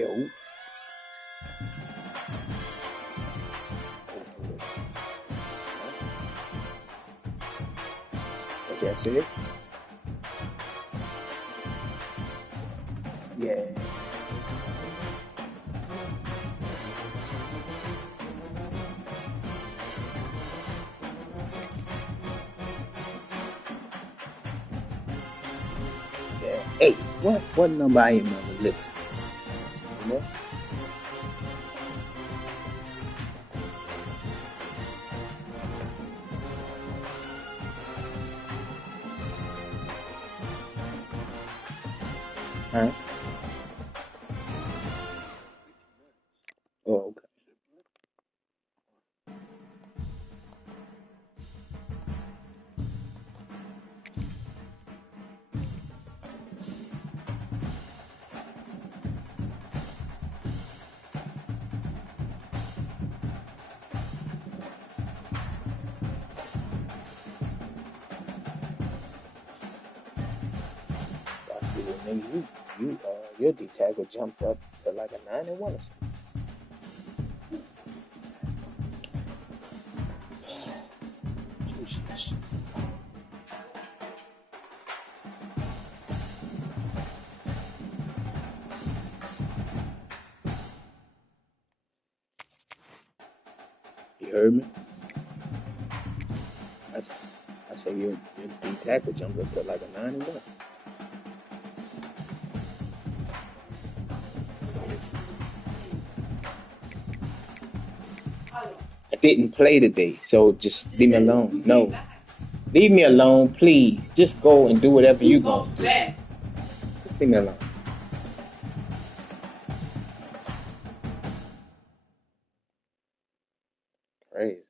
Yo. What's that say? Yeah. Yeah. Hey, what number I am on the list? You know? Huh? Oh, okay. I see it, nigga. Your D tackle jumped up to like a 9-1 or something. Jesus. You heard me? I say your D tackle jumped up to like a 9-1. I didn't play today, so just leave me alone. No. Leave me alone, please. Just go and do whatever you're going to do. Just leave me alone. Crazy.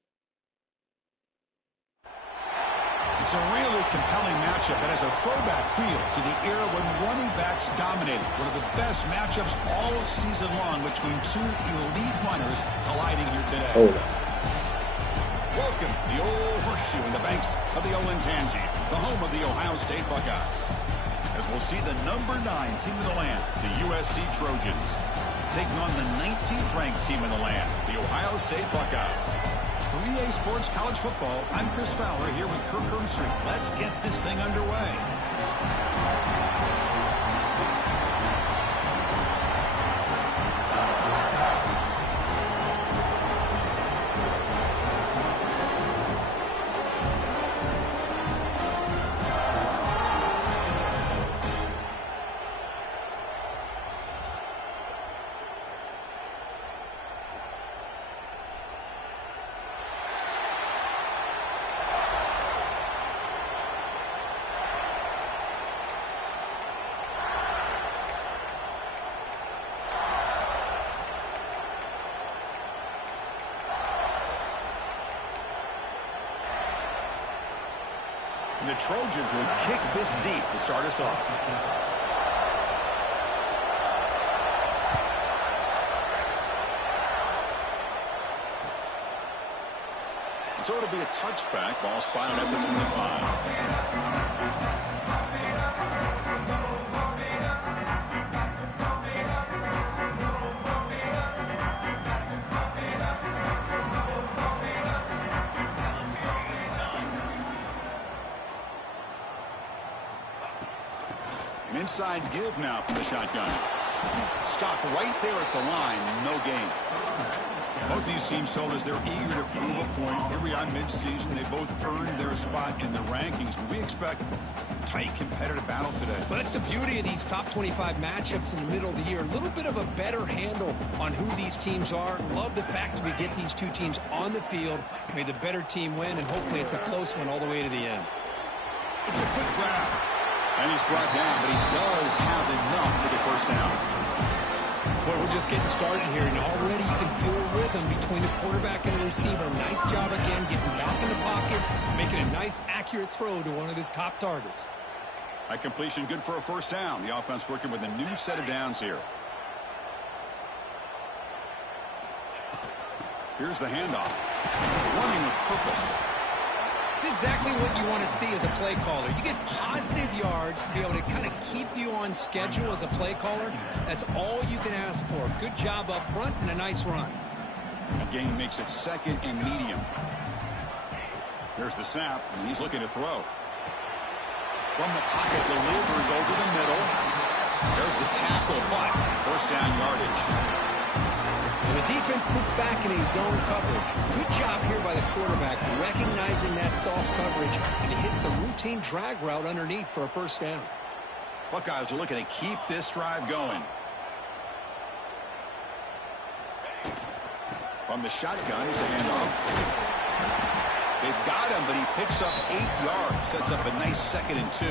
It's a really compelling matchup that has a throwback feel to the era when running backs dominated. One of the best matchups all season long between two elite runners colliding here today. Hold on. Welcome to the old horseshoe in the banks of the Olentangy, the home of the Ohio State Buckeyes. As we'll see the number 9 team in the land, the USC Trojans, taking on the 19th ranked team in the land, the Ohio State Buckeyes. 3A Sports College Football, I'm Chris Fowler here with Kirk Herbstreit. Let's get this thing underway. The Trojans will kick this deep to start us off. And so it'll be a touchback. Ball spotted at the 25. Inside give now for the shotgun. Stopped right there at the line. No gain. Both these teams told us they're eager to prove a point. Here we are mid-season. They both earned their spot in the rankings. But we expect tight competitive battle today. Well, that's the beauty of these top 25 matchups in the middle of the year. A little bit of a better handle on who these teams are. Love the fact we get these two teams on the field. May the better team win, and hopefully it's a close one all the way to the end. It's a quick grab. And he's brought down, but he does have enough for the first down. Boy, we're just getting started here, and already you can feel a rhythm between the quarterback and the receiver. Nice job again getting back in the pocket, making a nice, accurate throw to one of his top targets. A completion good for a first down. The offense working with a new set of downs here. Here's the handoff. Running with purpose. It's exactly what you want to see as a play caller. You get positive yards yards to be able to kind of keep you on schedule as a play caller. That's all you can ask for. Good job up front and a nice run. The game makes it 2nd and medium. There's the snap, and he's looking to throw. From the pocket, delivers over the middle. There's the tackle, but first down yardage. And the defense sits back in a zone coverage. Good job here by the quarterback, recognizing that soft coverage, and he hits the routine drag route underneath for a first down. Buckeyes are looking to keep this drive going. From the shotgun, it's a handoff. They've got him, but he picks up 8 yards. Sets up a nice 2nd and 2.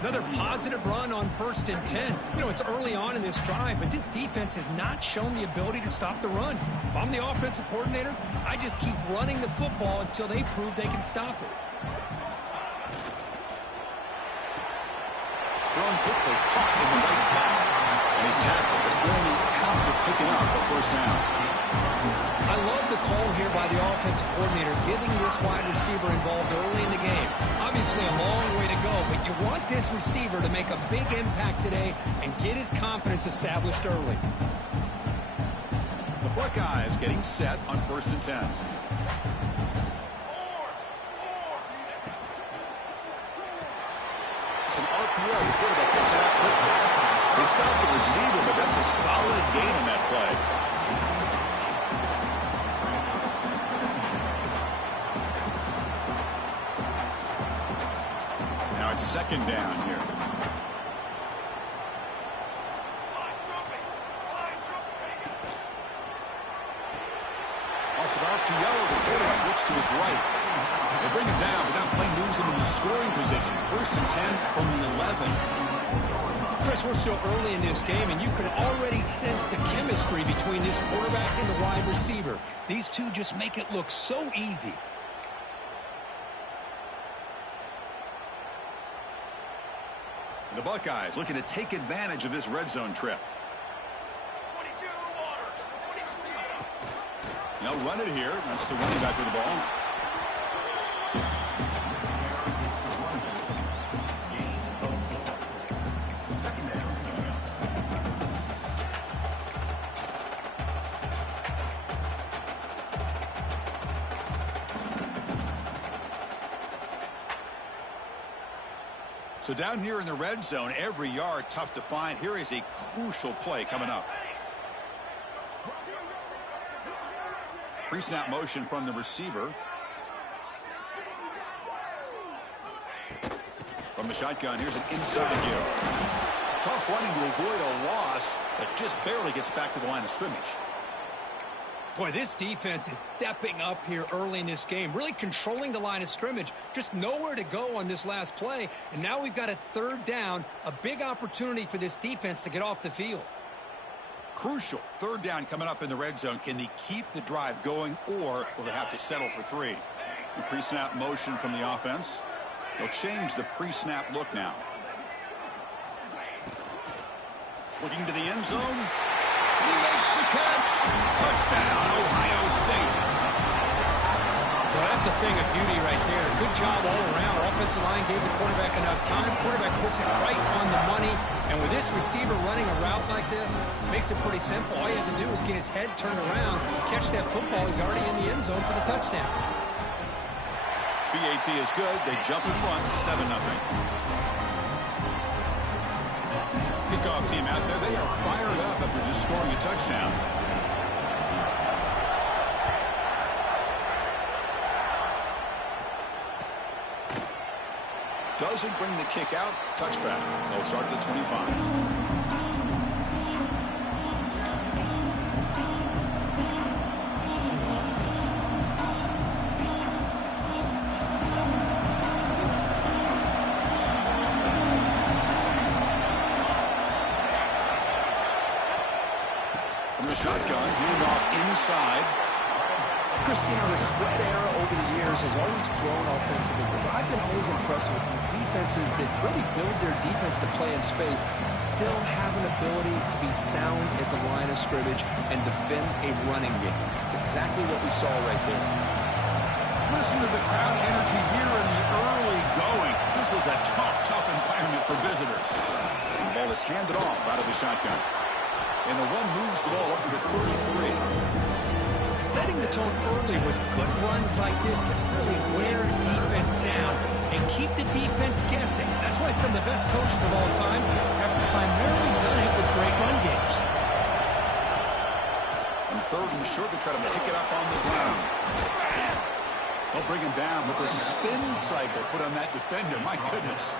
Another positive run on 1st and 10. You know, it's early on in this drive, but this defense has not shown the ability to stop the run. If I'm the offensive coordinator, I just keep running the football until they prove they can stop it. Thrown quickly, caught in the right flat. And he's tackled, but only after picking up a first down. I love the call here by the offensive coordinator, getting this wide receiver involved early in the game. Obviously a long way to go, but you want this receiver to make a big impact today and get his confidence established early. The Buckeyes getting set on 1st and 10. It's an RPO. The quarterback gets it out quickly. They stopped the receiver, but that's a solid gain on that play. Now it's 2nd down here. Off of RPO, the quarterback looks to his right. They bring him down, but that play moves him into scoring position. 1st and 10 from the 11. Chris, we're still early in this game, and you can already sense the chemistry between this quarterback and the wide receiver. These two just make it look so easy. The Buckeyes looking to take advantage of this red zone trip. They'll run it here. That's the running back with the ball. So down here in the red zone, every yard tough to find. Here is a crucial play coming up. Pre-snap motion from the receiver. From the shotgun, here's an inside give. Tough running to avoid a loss, but just barely gets back to the line of scrimmage. Boy, this defense is stepping up here early in this game, really controlling the line of scrimmage. Just nowhere to go on this last play, and now we've got a 3rd down, a big opportunity for this defense to get off the field. Crucial 3rd down coming up in the red zone. Can they keep the drive going, or will they have to settle for 3? The pre-snap motion from the offense. They'll change the pre-snap look now. Looking to the end zone. He makes the catch. Touchdown, Ohio State. Well, that's a thing of beauty right there. Good job all around. Offensive line gave the quarterback enough time. Quarterback puts it right on the money. And with this receiver running a route like this, makes it pretty simple. All you have to do is get his head turned around, catch that football. He's already in the end zone for the touchdown. BAT is good. They jump in front, 7-0. Kickoff team out there. They are fired up after just scoring a touchdown. Doesn't bring the kick out. Touchback. They'll start at the 25. Shotgun, handoff inside. Chris, you know, the spread era over the years has always grown offensively, but I've been always impressed with defenses that really build their defense to play in space, still have an ability to be sound at the line of scrimmage and defend a running game. It's exactly what we saw right there. Listen to the crowd energy here in the early going. This is a tough environment for visitors. And the ball is handed off out of the shotgun. And the run moves the ball up to the 33. Setting the tone early with good runs like this can really wear a defense down and keep the defense guessing. That's why some of the best coaches of all time have primarily done it with great run games. And third and short, they try to pick it up on the ground. They'll bring him down with the spin cycle put on that defender. My goodness.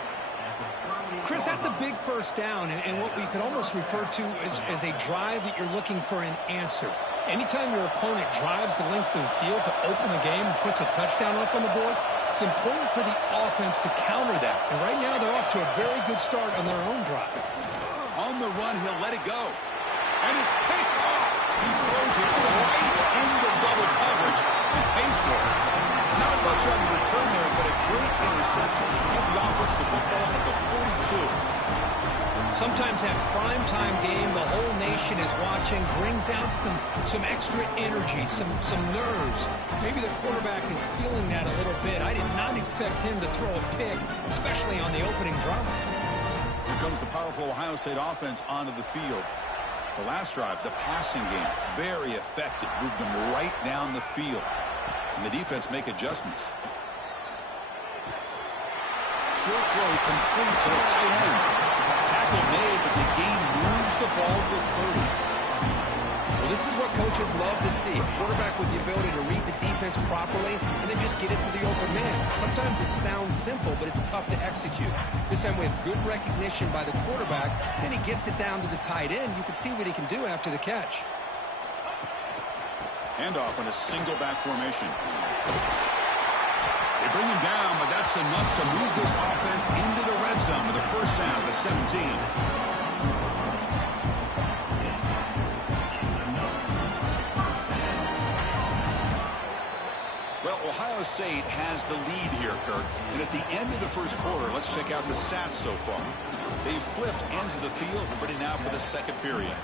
Chris, that's a big first down, and what we could almost refer to as a drive that you're looking for an answer. Anytime your opponent drives the length of the field to open the game and puts a touchdown up on the board, it's important for the offense to counter that. And right now, they're off to a very good start on their own drive. On the run, he'll let it go. And it's picked off. He throws it right into double coverage and pays for it. Not much on the return there, but a great interception. Give the offense the football at the 42. Sometimes that primetime game, the whole nation is watching, brings out some extra energy, some nerves. Maybe the quarterback is feeling that a little bit. I did not expect him to throw a pick, especially on the opening drive. Here comes the powerful Ohio State offense onto the field. The last drive, the passing game, very effective. Moved them right down the field. And the defense make adjustments. Short throw complete to the tight end. Tackle made, but the game moves the ball to 30. Well, this is what coaches love to see. A quarterback with the ability to read the defense properly and then just get it to the open man. Sometimes it sounds simple, but it's tough to execute. This time we have good recognition by the quarterback. Then he gets it down to the tight end. You can see what he can do after the catch. Handoff in a single back formation. They bring him down, but that's enough to move this offense into the red zone with a first down to 17. Well, Ohio State has the lead here, Kirk. And at the end of the first quarter, let's check out the stats so far. They've flipped ends of the field, ready now for the second period.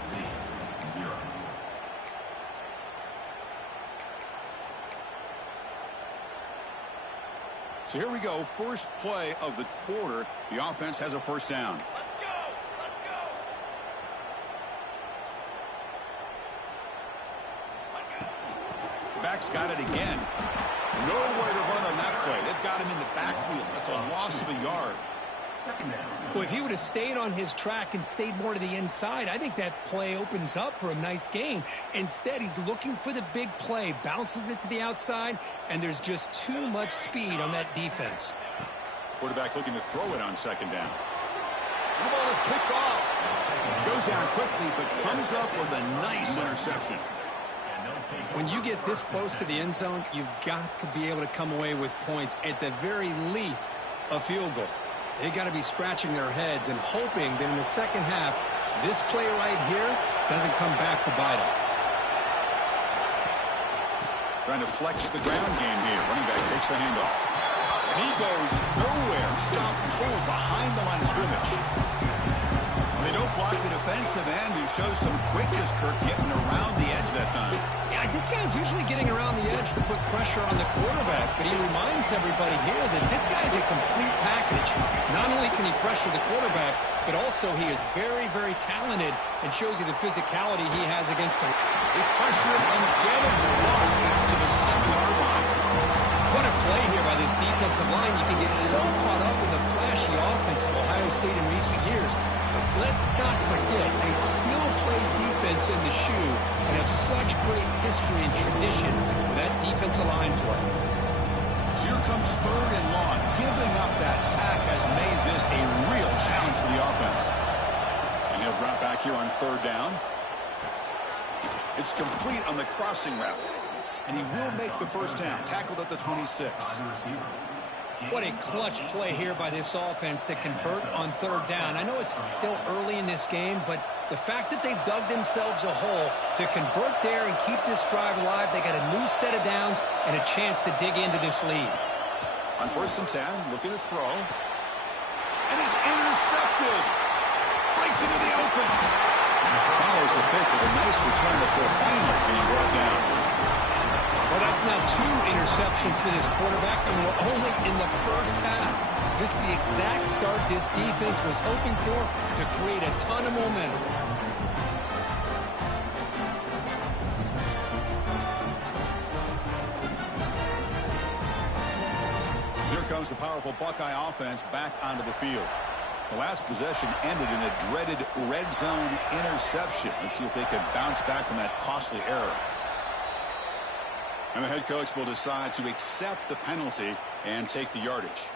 So here we go, first play of the quarter. The offense has a first down. Let's go! The back's got it again. Nowhere to run on that play. They've got him in the backfield. That's a loss of a yard. Well, if he would have stayed on his track and stayed more to the inside, I think that play opens up for a nice gain. Instead, he's looking for the big play, bounces it to the outside, and there's just too much speed on that defense. Quarterback looking to throw it on second down. The ball is picked off. Goes down quickly, but comes up with a nice interception. When you get this close to the end zone, you've got to be able to come away with points, at the very least, a field goal. They got to be scratching their heads and hoping that in the second half, this play right here doesn't come back to bite them. Trying to flex the ground game here. Running back takes the handoff. And he goes nowhere. Stopped forward behind the line of scrimmage. They don't block the defensive end, who shows some quickness, Kirk, getting around the edge that time. Yeah, this guy's usually getting around the edge to put pressure on the quarterback, but he reminds everybody here that this guy's a complete package. Not only can he pressure the quarterback, but also he is very, very talented and shows you the physicality he has against him. They pressure him and get him. The loss back to the 7-yard line. What a play here by this defensive line. You can get so caught up in the flashy offense of Ohio State in recent years. Let's not forget, they still play defense in the shoe and have such great history and tradition with that defensive line play. So here comes third and long. Giving up that sack has made this a real challenge for the offense. And he'll drop back here on third down. It's complete on the crossing route. And he will make the first down. Tackled at the 26. What a clutch play here by this offense to convert on third down. I know it's still early in this game, but the fact that they've dug themselves a hole to convert there and keep this drive alive, they got a new set of downs and a chance to dig into this lead. On first and 10, looking to throw. And he's intercepted. Breaks into the open. Follows the pick with a nice return before finally being brought down. Well, that's now 2 interceptions for this quarterback, and we're only in the first half. This is the exact start this defense was hoping for to create a ton of momentum. Here comes the powerful Buckeye offense back onto the field. The last possession ended in a dreaded red zone interception. Let's see if they can bounce back from that costly error. And the head coach will decide to accept the penalty and take the yardage.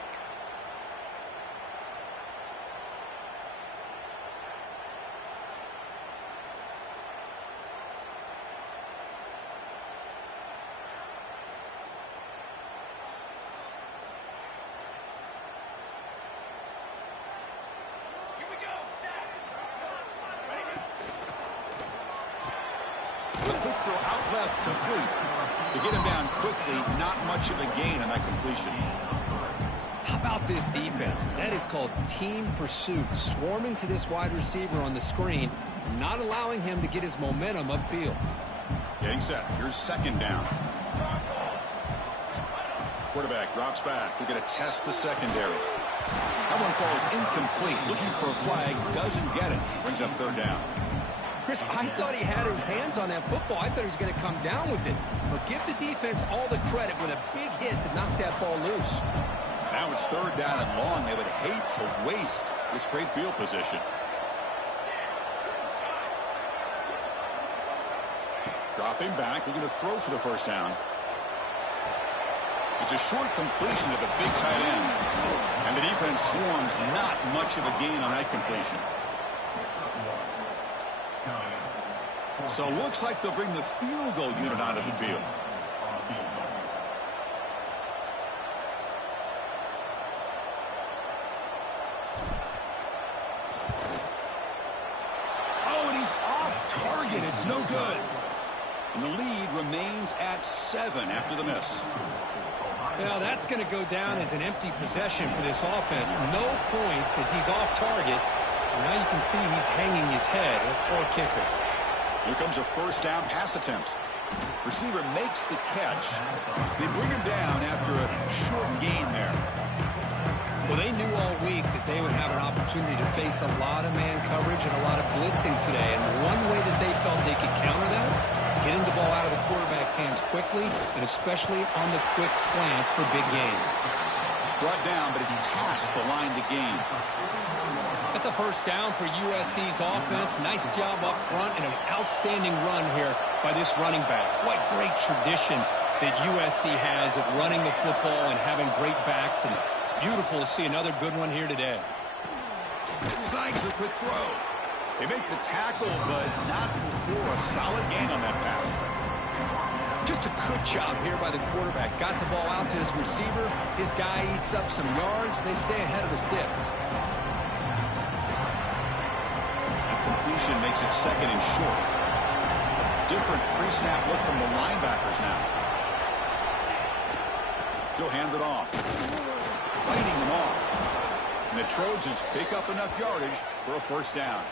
The quick throw out left, complete. To get him down quickly, not much of a gain on that completion. How about this defense? That is called team pursuit. Swarming to this wide receiver on the screen, not allowing him to get his momentum upfield. Getting set. Here's second down. Quarterback drops back. We're going to test the secondary. That one falls incomplete. Looking for a flag. Doesn't get it. Brings up third down. Chris, I thought he had his hands on that football. I thought he was going to come down with it. But give the defense all the credit with a big hit to knock that ball loose. Now it's third down and long. They would hate to waste this great field position. Dropping back. They're going to throw for the first down. It's a short completion to the big tight end. And the defense swarms. Not much of a gain on that completion. So it looks like they'll bring the field goal unit onto the field. Oh, and he's off target. It's no good. And the lead remains at 7 after the miss. Well, that's going to go down as an empty possession for this offense. No points as he's off target. Now you can see he's hanging his head. Poor kicker. Here comes a first down pass attempt. Receiver makes the catch. They bring him down after a short gain there. Well, they knew all week that they would have an opportunity to face a lot of man coverage and a lot of blitzing today. And one way that they felt they could counter that, getting the ball out of the quarterback's hands quickly, and especially on the quick slants for big gains. Brought down, but it's past the line to gain. That's a first down for USC's offense. Nice job up front and an outstanding run here by this running back. What great tradition that USC has at running the football and having great backs. And it's beautiful to see another good one here today. Snags the quick throw. They make the tackle, but not before a solid gain on that pass. Just a good job here by the quarterback. Got the ball out to his receiver. His guy eats up some yards. They stay ahead of the sticks. Completion makes it second and short. Different pre-snap look from the linebackers now. He'll hand it off. Fighting him off. And the Trojans pick up enough yardage for a first down.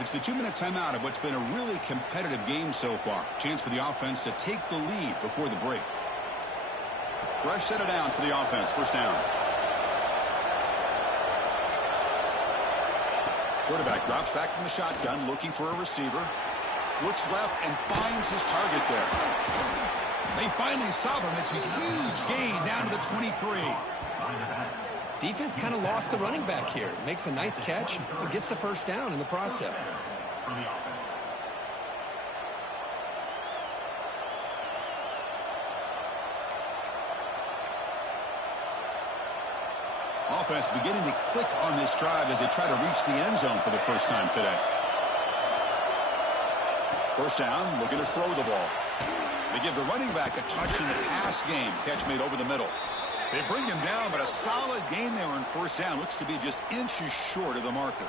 It's the 2-minute timeout of what's been a really competitive game so far. Chance for the offense to take the lead before the break. Fresh set of downs for the offense. First down. Quarterback drops back from the shotgun, looking for a receiver. Looks left and finds his target there. They finally stop him. It's a huge gain down to the 23. Defense kind of lost the running back here. Makes a nice catch and gets the first down in the process. Offense beginning to click on this drive as they try to reach the end zone for the first time today. First down, looking to throw the ball. They give the running back a touch in the pass game. Catch made over the middle. They bring him down, but a solid gain there on first down. Looks to be just inches short of the marker.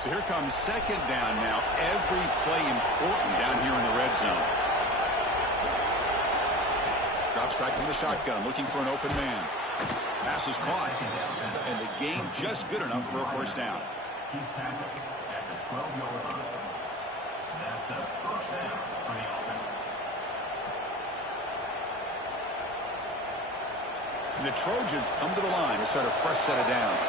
So here comes second down now. Every play important down here in the red zone. Drops back from the shotgun, looking for an open man. Pass is caught. And the gain just good enough for a first down. That's a first down for the offense. And the Trojans come to the line to start a fresh set of downs.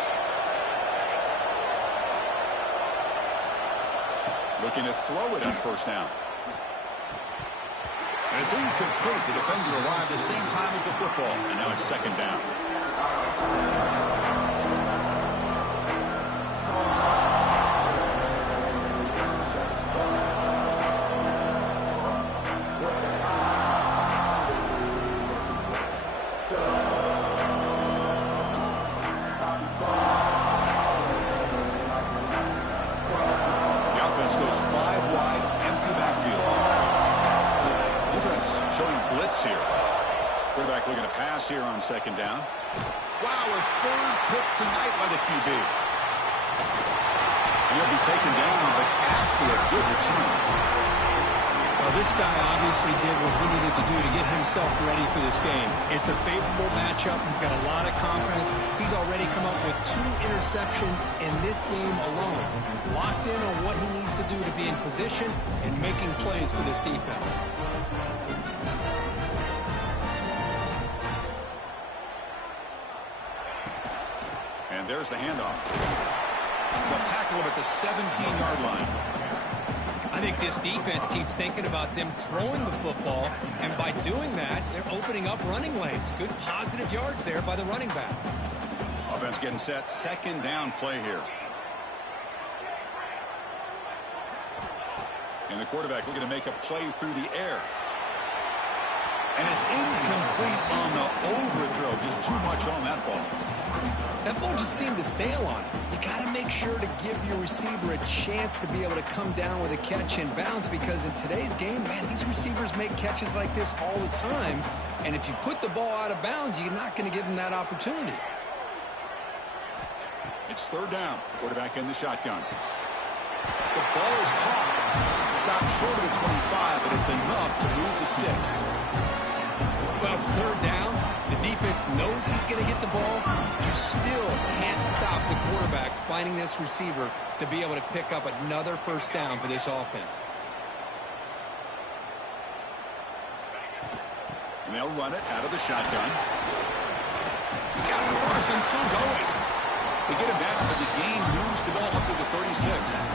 Looking to throw it on first down. And it's incomplete. The defender arrived the same time as the football. And now it's second down. Quarterback looking to pass here on second down. Wow, a third pick tonight by the QB. And he'll be taken down, but after a good return. Well, this guy obviously did what he needed to do to get himself ready for this game. It's a favorable matchup. He's got a lot of confidence. He's already come up with 2 interceptions in this game alone. Locked in on what he needs to do to be in position and making plays for this defense. And there's the handoff. They'll tackle him at the 17-yard line. I think this defense keeps thinking about them throwing the football, and by doing that, they're opening up running lanes. Good positive yards there by the running back. Offense getting set. Second down play here. And the quarterback looking to make a play through the air. And it's incomplete on the overthrow. Just too much on that ball. That ball just seemed to sail on it. You got to make sure to give your receiver a chance to be able to come down with a catch in bounds, because in today's game, man, these receivers make catches like this all the time. And if you put the ball out of bounds, you're not going to give them that opportunity. It's third down. Quarterback in the shotgun. The ball is caught. Stopped short of the 25, but it's enough to move the sticks. Well, it's third down. The defense knows he's going to get the ball. You still can't stop the quarterback finding this receiver to be able to pick up another first down for this offense. And they'll run it out of the shotgun. He's got the first and still going. They get him down, but the gain moves the ball up to the 36.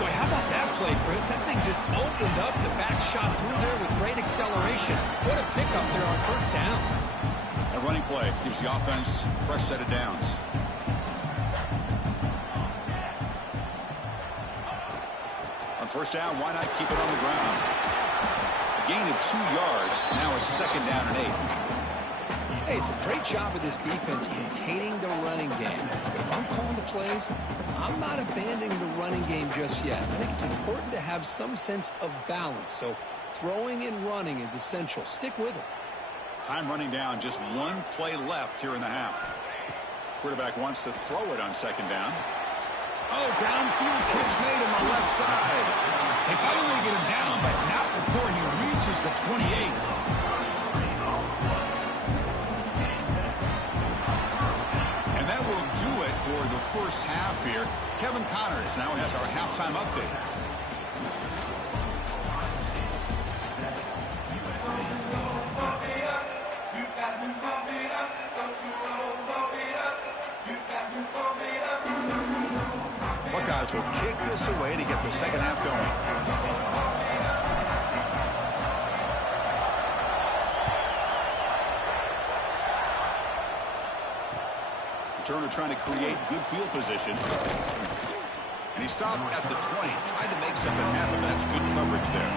Boy, how about that play, Chris? That thing just opened up the back shot through there with great acceleration. What a pickup there on first down. A running play gives the offense a fresh set of downs. On first down, why not keep it on the ground? A gain of 2 yards. Now it's second down and 8. Hey, it's a great job of this defense containing the running game. But if I'm calling the plays, I'm not abandoning the running game just yet. I think it's important to have some sense of balance. So throwing and running is essential. Stick with it. Time running down. Just 1 play left here in the half. Quarterback wants to throw it on second down. Oh, downfield pitch made on the left side. They finally get him down, but not before he reaches the 28. For the first half here, Kevin Connors now has our halftime update. Buckeyes will kick this away to get the second half going. Turner trying to create good field position. And he stopped at the 20, trying to make something happen. That's good coverage there.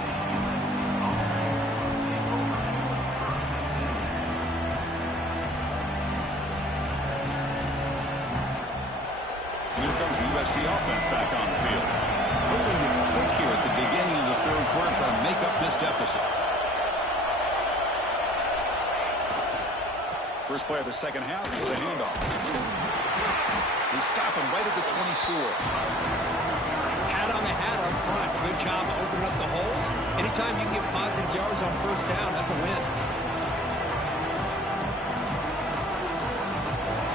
And here comes the USC offense back on the field. Hoping to quick here at the beginning of the third quarter, trying to make up this deficit. First play of the second half is a handoff. They stop him right at the 24. Hat on the hat up front. Good job of opening up the holes. Anytime you can get positive yards on first down, that's a win.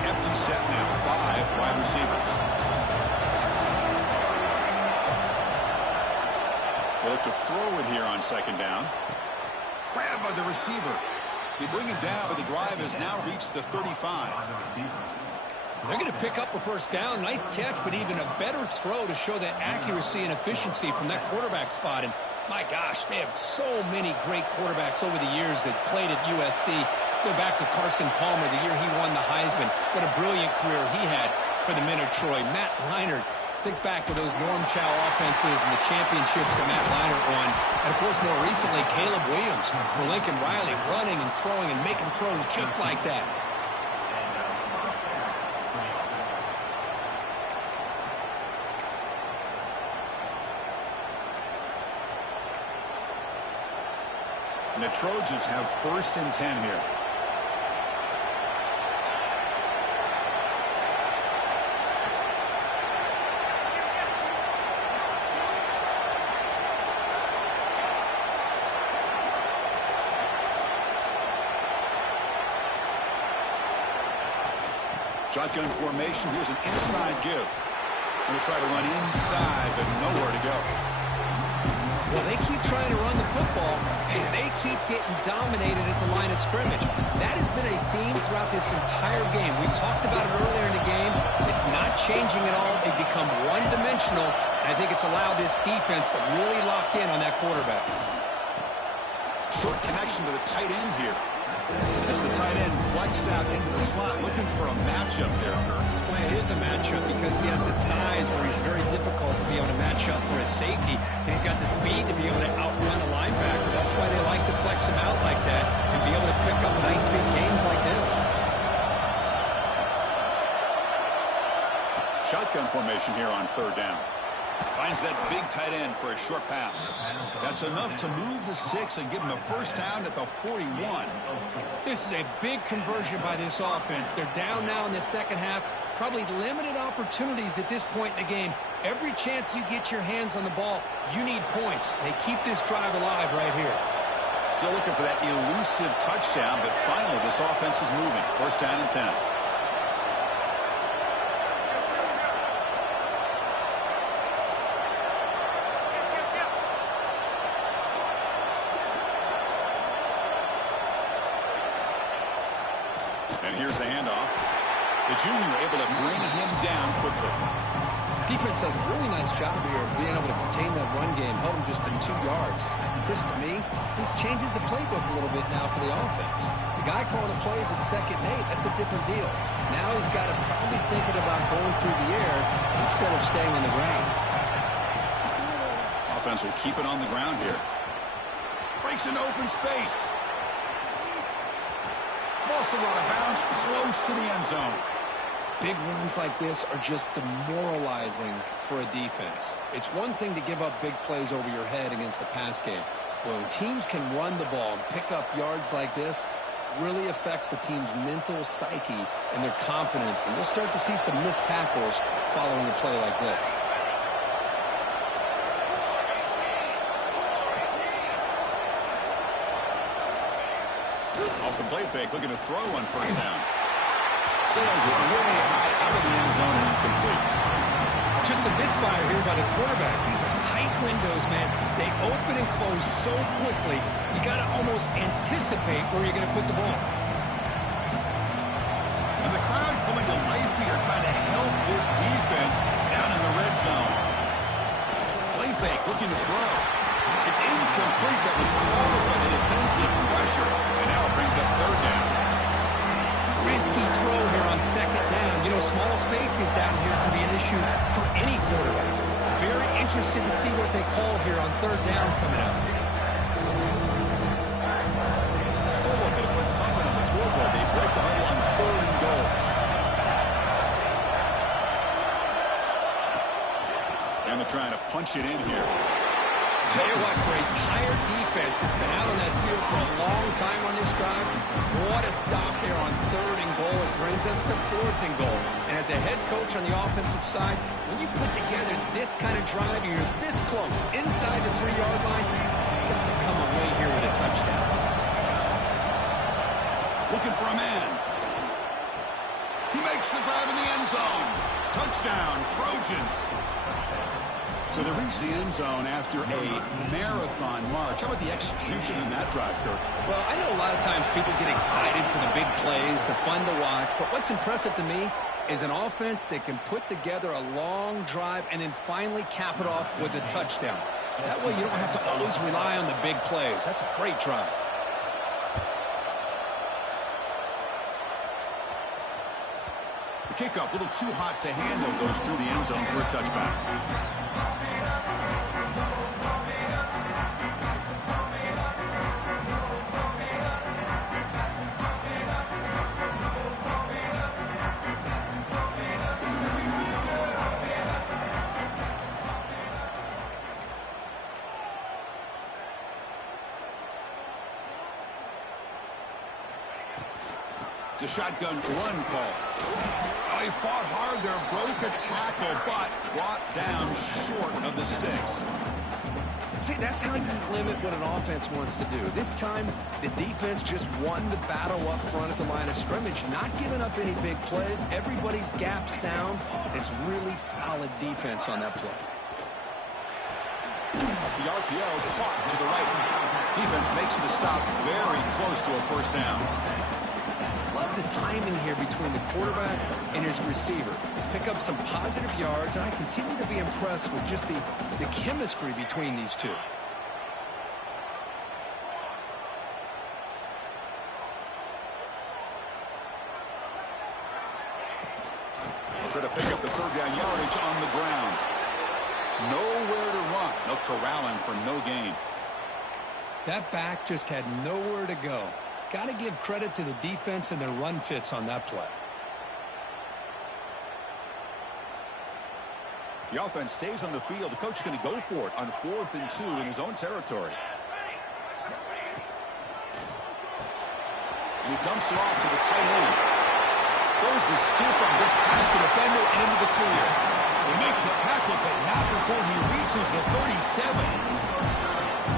Empty set now. 5 wide receivers. They look to throw it here on second down. Grabbed by the receiver. They bring him down, but the drive has now reached the 35. They're going to pick up a first down. Nice catch, but even a better throw to show that accuracy and efficiency from that quarterback spot. And my gosh, they have so many great quarterbacks over the years that played at USC. Go back to Carson Palmer, the year he won the Heisman. What a brilliant career he had for the men of Troy. Matt Leinart, think back to those Norm Chow offenses and the championships that Matt Leinart won. And, of course, more recently, Caleb Williams for Lincoln Riley, running and throwing and making throws just like that. And the Trojans have 1st and 10 here. Shotgun formation. Here's an inside give. Going to try to run inside, but nowhere to go. Well, they keep trying to run the football, and they keep getting dominated at the line of scrimmage. That has been a theme throughout this entire game. We've talked about it earlier in the game. It's not changing at all. They've become one-dimensional, and I think it's allowed this defense to really lock in on that quarterback. Short connection to the tight end here. As the tight end flexes out into the slot, looking for a matchup there, Kirk. Well, it is a matchup because he has the size where he's very difficult to be able to match up for his safety, and he's got the speed to be able to outrun a linebacker. That's why they like to flex him out like that and be able to pick up nice big gains like this. Shotgun formation here on 3rd down. Finds that big tight end for a short pass. That's enough to move the sticks and give him a first down at the 41. This is a big conversion by this offense. They're down now in the second half. Probably limited opportunities at this point in the game. Every chance you get your hands on the ball, you need points. They keep this drive alive right here. Still looking for that elusive touchdown, but finally this offense is moving. 1st down and 10. And here's the handoff. The junior able to bring him down quickly. Defense does a really nice job here of being able to contain that run game, held him just in 2 yards. Chris, to me, this changes the playbook a little bit now for the offense. The guy calling the plays at 2nd and 8, that's a different deal. Now he's got to probably thinking about going through the air instead of staying on the ground. Offense will keep it on the ground here. Breaks into open space. Ball's a lot of bounds, close to the end zone. Big runs like this are just demoralizing for a defense. It's one thing to give up big plays over your head against the pass game. When teams can run the ball and pick up yards like this, really affects the team's mental psyche and their confidence. And you'll start to see some missed tackles following a play like this. Off the play fake, looking to throw on 1st down. Sails it way high out of the end zone and incomplete. Just a misfire here by the quarterback. These are tight windows, man. They open and close so quickly, you got to almost anticipate where you're going to put the ball. And the crowd coming to life here, trying to help this defense down in the red zone. Play fake, looking to throw. It's incomplete. That was caused by the defensive pressure. And now it brings up 3rd down. Risky throw here on 2nd down. You know, small spaces down here can be an issue for any quarterback. Very interested to see what they call here on 3rd down coming up. Still looking to put something on the scoreboard. They break the huddle on 3rd and goal. And they're trying to punch it in here. Tell you what, for a tired defense that's been out on that field for a long time on this drive, what a stop there on 3rd and goal. It brings us to 4th and goal. And as a head coach on the offensive side, when you put together this kind of drive, you're this close, inside the 3-yard line, you've got to come away here with a touchdown. Looking for a man. He makes the grab in the end zone. Touchdown, Trojans. So they reach the end zone after a marathon march. How about the execution in that drive, Kirk? Well, I know a lot of times people get excited for the big plays. They're fun to watch. But what's impressive to me is an offense that can put together a long drive and then finally cap it off with a touchdown. That way you don't have to always rely on the big plays. That's a great drive. The kickoff, a little too hot to handle, goes through the end zone for a touchback. It's a shotgun run call. Oh, he fought hard there, broke a tackle, but brought down short of the sticks. See, that's how you limit what an offense wants to do. This time, the defense just won the battle up front at the line of scrimmage, not giving up any big plays. Everybody's gap sound. It's really solid defense on that play. Off the RPO, caught to the right. Defense makes the stop very close to a first down. Love the timing here between the quarterback and his receiver. Pick up some positive yards, and I continue to be impressed with just the chemistry between these two. They'll try to pick up the third down yardage on the ground. Nowhere to run. No corralling for no gain. That back just had nowhere to go. Got to give credit to the defense and their run fits on that play. The offense stays on the field. The coach is going to go for it on 4th and 2 in his own territory. And he dumps it off to the tight end. Throws the stiff and gets past the defender and into the clear. They make the tackle, but not before he reaches the 37.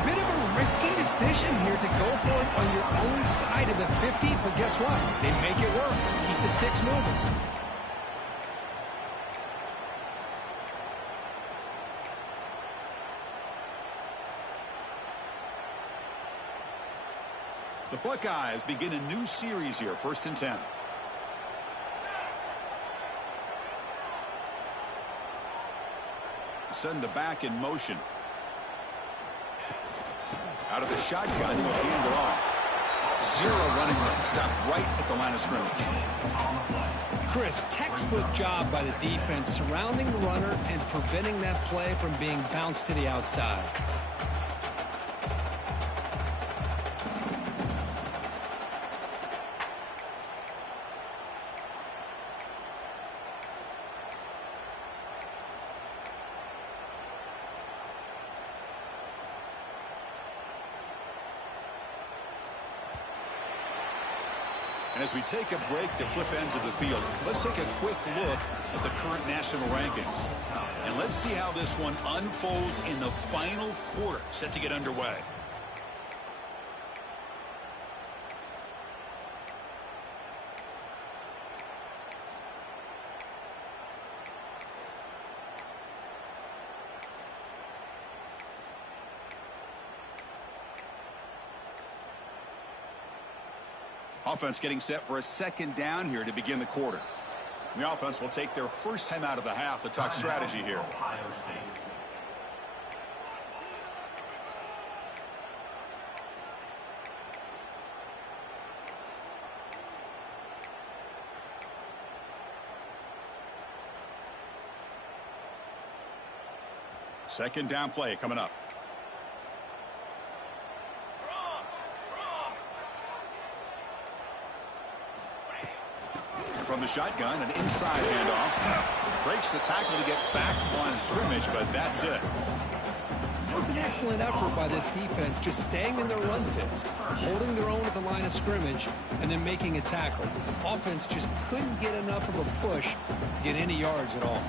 Bit of a risky decision here to go for it on your own side of the 50, but guess what? They make it work. Keep the sticks moving. The Buckeyes begin a new series here, 1st and 10. Send the back in motion. Out of the shotgun, he'll hand it off. 0 running room. Stopped right at the line of scrimmage. Chris, textbook job by the defense surrounding the runner and preventing that play from being bounced to the outside. And as we take a break to flip ends of the field, let's take a quick look at the current national rankings. And let's see how this one unfolds in the final quarter, set to get underway. Offense getting set for a 2nd down here to begin the quarter. The offense will take their first time out of the half to talk strategy here. Second down play coming up. From the shotgun, an inside handoff. Breaks the tackle to get back to the line of scrimmage, but that's it. It was an excellent effort by this defense, just staying in their run fits, holding their own at the line of scrimmage, and then making a tackle. Offense just couldn't get enough of a push to get any yards at all.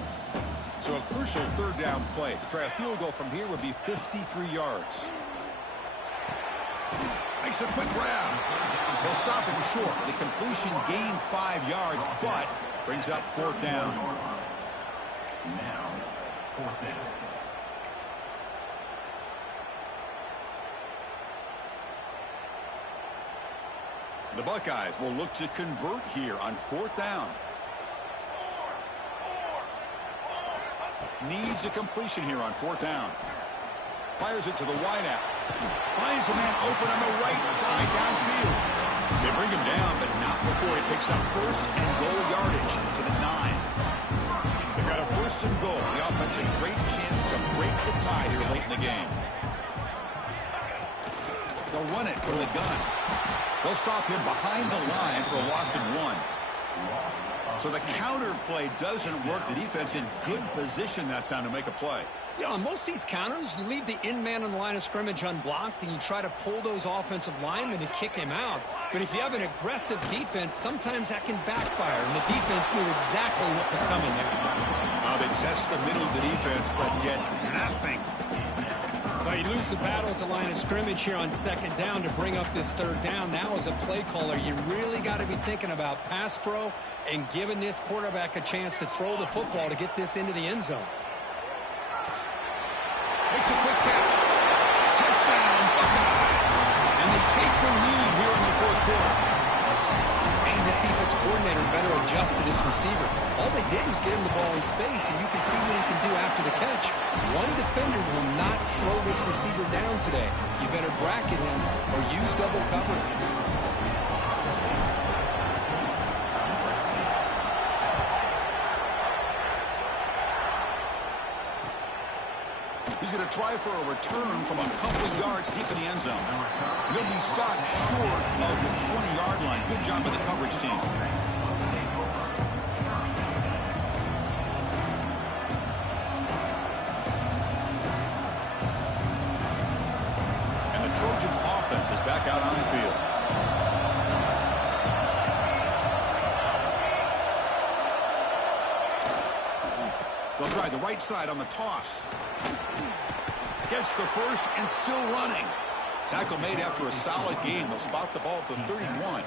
So a crucial 3rd down play. To try a field goal from here would be 53 yards. Makes a quick grab. They'll stop him short. The completion gained 5 yards, but brings up 4th down. Now, 4th down. The Buckeyes will look to convert here on 4th down. Needs a completion here on 4th down. Fires it to the wideout. Finds a man open on the right side downfield. They bring him down, but not before he picks up 1st and goal yardage to the 9. They've got a 1st and goal. The offense a great chance to break the tie here late in the game. They'll run it from the gun. They'll stop him behind the line for a loss of 1. So the counter play doesn't work. The defense in good position that time to make a play. You know, on most of these counters, you leave the in-man on the line of scrimmage unblocked, and you try to pull those offensive linemen and kick him out. But if you have an aggressive defense, sometimes that can backfire, and the defense knew exactly what was coming there. They test the middle of the defense, but get nothing. Well, you lose the battle at the line of scrimmage here on 2nd down to bring up this 3rd down. Now, as a play caller, you really got to be thinking about pass pro and giving this quarterback a chance to throw the football to get this into the end zone. Makes a quick catch. Touchdown, Buckeyes. And they take the lead here in the 4th quarter. Man, this defense coordinator better adjust to this receiver. All they did was get him the ball in space, and you can see what he can do after the catch. One defender will not slow this receiver down today. You better bracket him or use double coverage. He's going to try for a return from a couple of yards deep in the end zone. And he'll be stopped short of the 20-yard line. Good job by the coverage team. And the Trojans' offense is back out on the field. They'll try the right side on the toss. Gets the 1st and still running. Tackle made after a solid game. They'll spot the ball at the 31.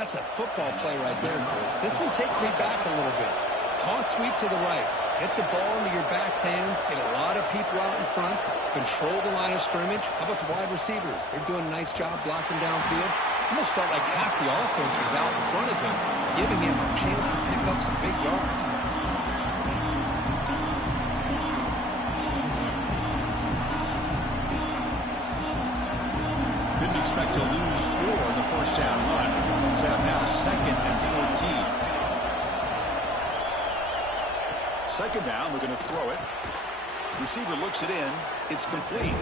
That's a football play right there, Chris. This one takes me back a little bit. Toss sweep to the right. Hit the ball into your back's hands. Get a lot of people out in front. Control the line of scrimmage. How about the wide receivers? They're doing a nice job blocking downfield. Almost felt like half the offense was out in front of him, giving him a chance to pick up some big yards. Expect to lose 4 in the 1st down run. Set up now 2nd and 14. 2nd down, we're going to throw it. Receiver looks it in. It's complete.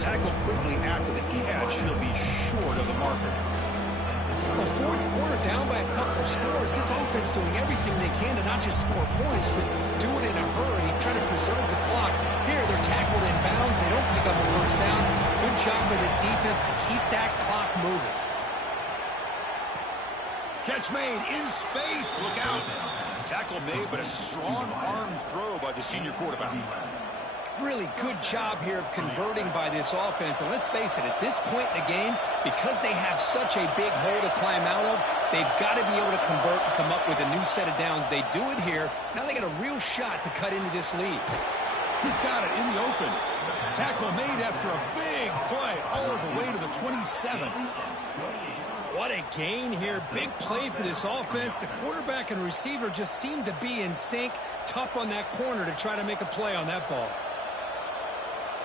Tackled quickly after the catch. He'll be short of the marker. Well, 4th quarter down by a couple of scores. This offense doing everything they can to not just score points, but do it in a hurry, try to preserve the clock. Here, they're tackled in bounds. They don't pick up a 1st down. Good job by this defense to keep that clock moving. Catch made in space. Look out. Tackle made, but a strong arm throw by the senior quarterback. Really good job here of converting by this offense. And let's face it, at this point in the game, because they have such a big hole to climb out of, they've got to be able to convert and come up with a new set of downs. They do it here. Now they got a real shot to cut into this lead. He's got it in the open. Tackle made after a big play all the way to the 27. What a gain here. Big play for this offense. The quarterback and receiver just seem to be in sync. Tough on that corner to try to make a play on that ball.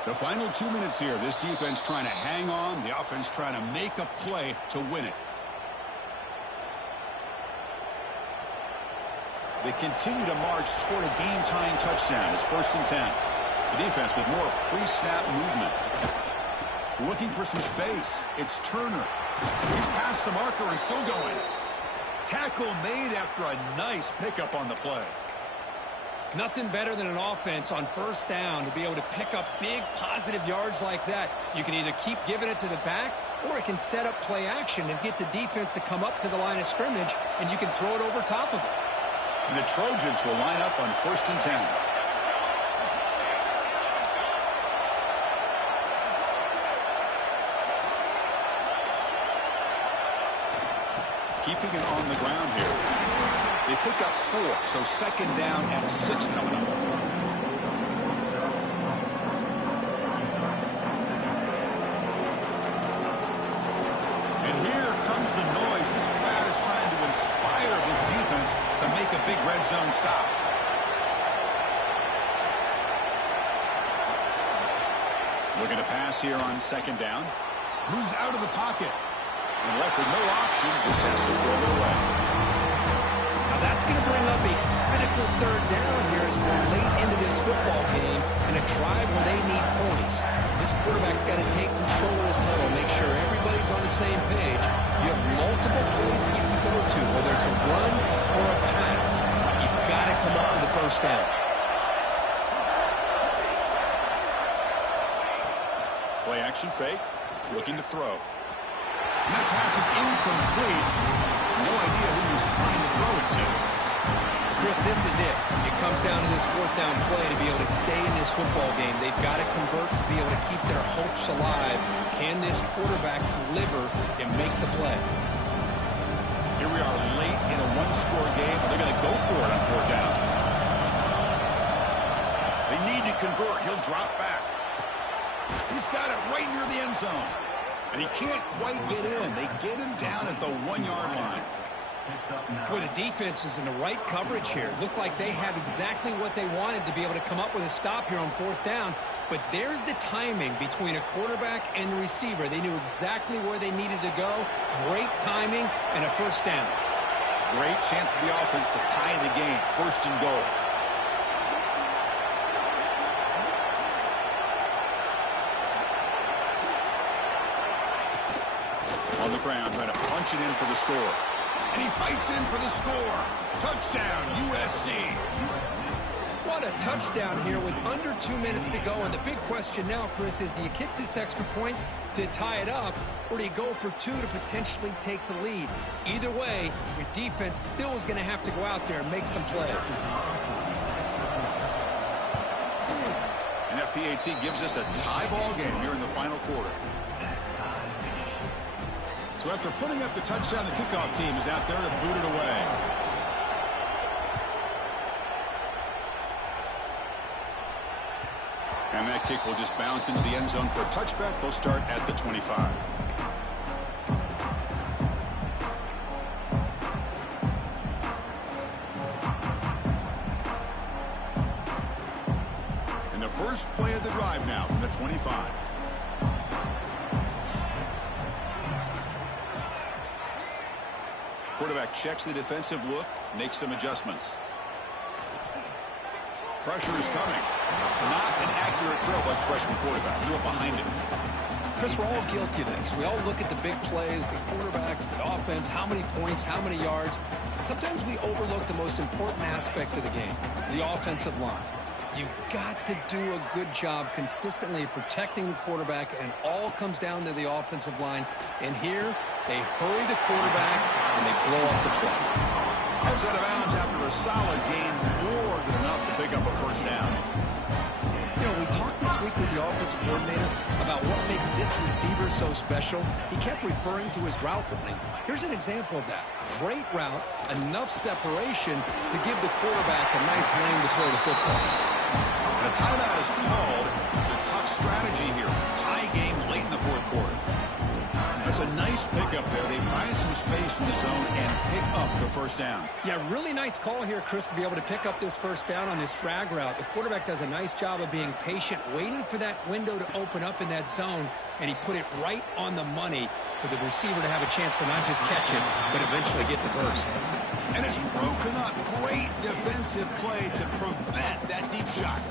The final 2 minutes here. This defense trying to hang on. The offense trying to make a play to win it. They continue to march toward a game-tying touchdown. It's 1st and 10. The defense with more pre-snap movement. Looking for some space. It's Turner. He's past the marker and still going. Tackle made after a nice pickup on the play. Nothing better than an offense on 1st down to be able to pick up big positive yards like that. You can either keep giving it to the back, or it can set up play action and get the defense to come up to the line of scrimmage, and you can throw it over top of it. And the Trojans will line up on 1st and 10. Keeping it on the ground here. They pick up 4, so 2nd down and 6 coming up. And here red zone stop. Looking to pass here on second down. Moves out of the pocket. And left with no option, just has to throw it away. Now that's going to bring up a critical third down here as we're late into this football game in a drive where they need points. This quarterback's got to take control of this huddle, make sure everybody's on the same page. You have multiple plays that you can go to, whether it's a run or a pass. You've got to come up with a first down. Play action fake, looking to throw. And that pass is incomplete. No idea who he was trying to throw it to. Chris, this is it. It comes down to this fourth down play to be able to stay in this football game. They've got to convert to be able to keep their hopes alive. Can this quarterback deliver and make the play? Here we are late in a one-score game, and they're going to go for it on fourth down. They need to convert. He'll drop back. He's got it right near the end zone. And he can't quite get in. They get him down at the 1-yard line. Boy, the defense is in the right coverage here. Looked like they had exactly what they wanted to be able to come up with a stop here on fourth down. But there's the timing between a quarterback and the receiver. They knew exactly where they needed to go. Great timing and a first down. Great chance for the offense to tie the game. First and goal. On the ground, trying to punch it in for the score. And he fights in for the score. Touchdown, USC. What a touchdown here with under 2 minutes to go. And the big question now, Chris, is do you kick this extra point to tie it up, or do you go for two to potentially take the lead? Either way, your defense still is going to have to go out there and make some plays. And FPAT gives us a tie ball game here in the final quarter. So after putting up the touchdown, the kickoff team is out there to boot it away. And that kick will just bounce into the end zone for a touchback. They'll start at the 25. And the first play of the drive now from the 25. Quarterback checks the defensive look, makes some adjustments. Pressure is coming. Not an accurate throw by the freshman quarterback. He went behind him. Chris, we're all guilty of this. We all look at the big plays, the quarterbacks, the offense, how many points, how many yards. Sometimes we overlook the most important aspect of the game, the offensive line. You've got to do a good job consistently protecting the quarterback, and it all comes down to the offensive line. And here, they hurry the quarterback, and they blow up the play. Heads out of bounds after a solid gain, more than enough to pick up a first down. You know, we talked this week with the offensive coordinator about what makes this receiver so special. He kept referring to his route running. Here's an example of that. Great route, enough separation to give the quarterback a nice lane to throw the football. And a timeout is called. The tough strategy here. Tie game late in the fourth quarter. That's a nice pickup there. They find some space in the zone and pick up the first down. Yeah, really nice call here, Chris, to be able to pick up this first down on this drag route. The quarterback does a nice job of being patient, waiting for that window to open up in that zone, and he put it right on the money for the receiver to have a chance to not just catch it, but eventually get the first. And it's broken up. Great defensive play to prevent that deep shot.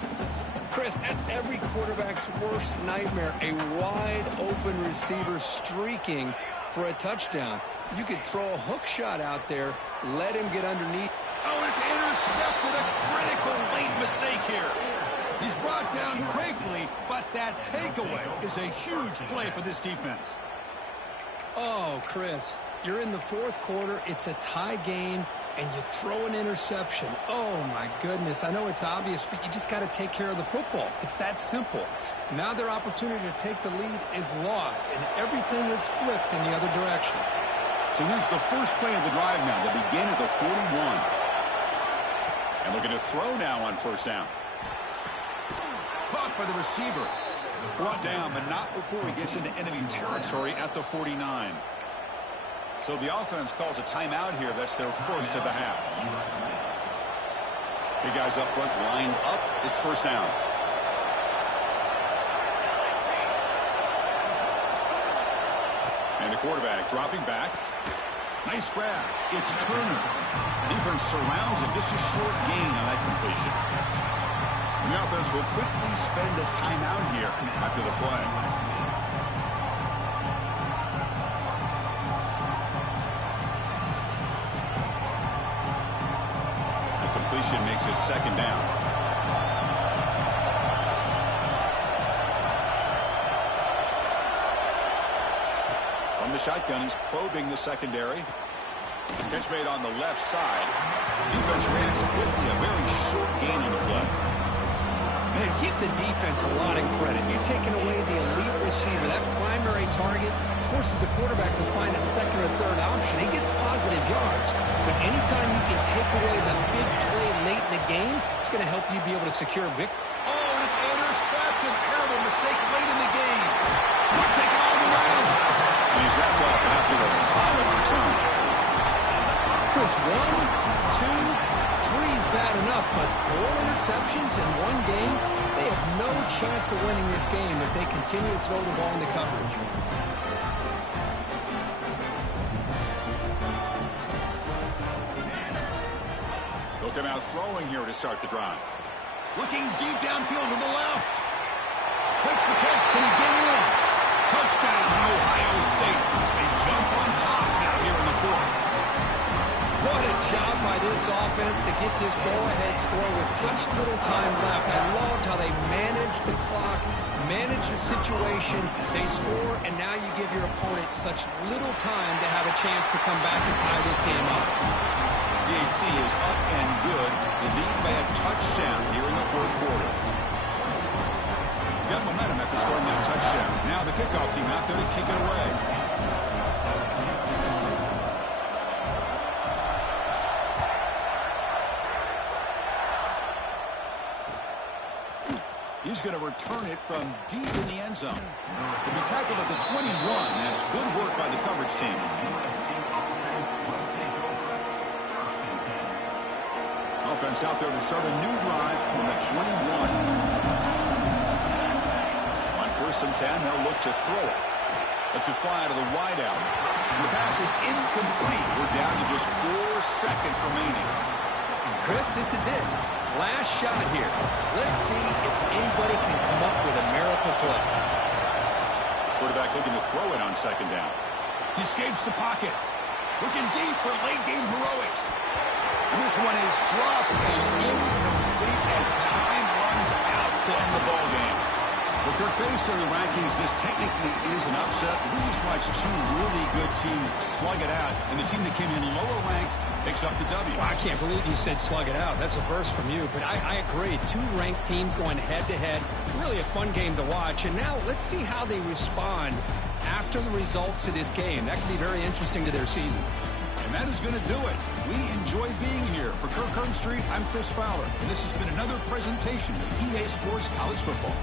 Chris, that's every quarterback's worst nightmare, a wide-open receiver streaking for a touchdown. You could throw a hook shot out there, let him get underneath. Oh, it's intercepted. A critical late mistake here. He's brought down quickly, but that takeaway is a huge play for this defense. Oh, Chris, you're in the fourth quarter. It's a tie game, and you throw an interception. Oh, my goodness. I know it's obvious, but you just got to take care of the football. It's that simple. Now their opportunity to take the lead is lost, and everything is flipped in the other direction. So here's the first play of the drive now. They begin at the 41. And looking to throw now on first down. Caught by the receiver. Brought down, but not before he gets into enemy territory at the 49. So the offense calls a timeout here. That's their first of the half. The guys up front lined up. It's first down. And the quarterback dropping back. Nice grab. It's Turner. Defense surrounds him. Just a short gain on that completion. And the offense will quickly spend a timeout here after the play. The completion makes it second down. From the shotgun, he's probing the secondary. Catch made on the left side. Defense reacts quickly. A very short gain on the play. Man, give the defense a lot of credit. You're taking away the elite receiver. That primary target forces the quarterback to find a second or third option. He gets positive yards. But anytime you can take away the big play late in the game, it's going to help you be able to secure victory. Oh, and it's intercepted. Terrible mistake late in the game. He'll take it all the way. And he's wrapped up after a solid return. Chris, 1, 2, 3 is bad enough, but 4 interceptions in one game, they have no chance of winning this game if they continue to throw the ball into coverage. They'll come out throwing here to start the drive. Looking deep downfield to the left. Makes the catch. Can he get in? Touchdown, Ohio State. They jump on top now here in the fourth. What a job by this offense to get this go-ahead score with such little time left. I loved how they managed the clock, managed the situation. They score, and now you give your opponent such little time to have a chance to come back and tie this game up. The AT is up and good. The lead by a touchdown here in the fourth quarter. Got momentum after scoring that touchdown. Now the kickoff team out there to kick it away. He's going to return it from deep in the end zone. He'll be tackled at the 21. That's good work by the coverage team. Offense out there to start a new drive on the 21. On 1st and 10, they'll look to throw it. Let's it fly to the wideout. The pass is incomplete. We're down to just 4 seconds remaining. Chris, this is it. Last shot here. Let's see if anybody can come up with a miracle play. Quarterback looking to throw it on 2nd down. He escapes the pocket. Looking deep for late-game heroics. And this one is dropped and incomplete as time runs out to end the ball game. Well, Kirk, based on the rankings, this technically is an upset. We just watched 2 really good teams slug it out, and the team that came in lower ranked picks up the W. Well, I can't believe you said slug it out. That's a first from you, but I agree. 2 ranked teams going head-to-head. Really a fun game to watch. And now let's see how they respond after the results of this game. That could be very interesting to their season. And that is going to do it. We enjoy being here. For Kirk Street, I'm Chris Fowler, and this has been another presentation of EA Sports College Football.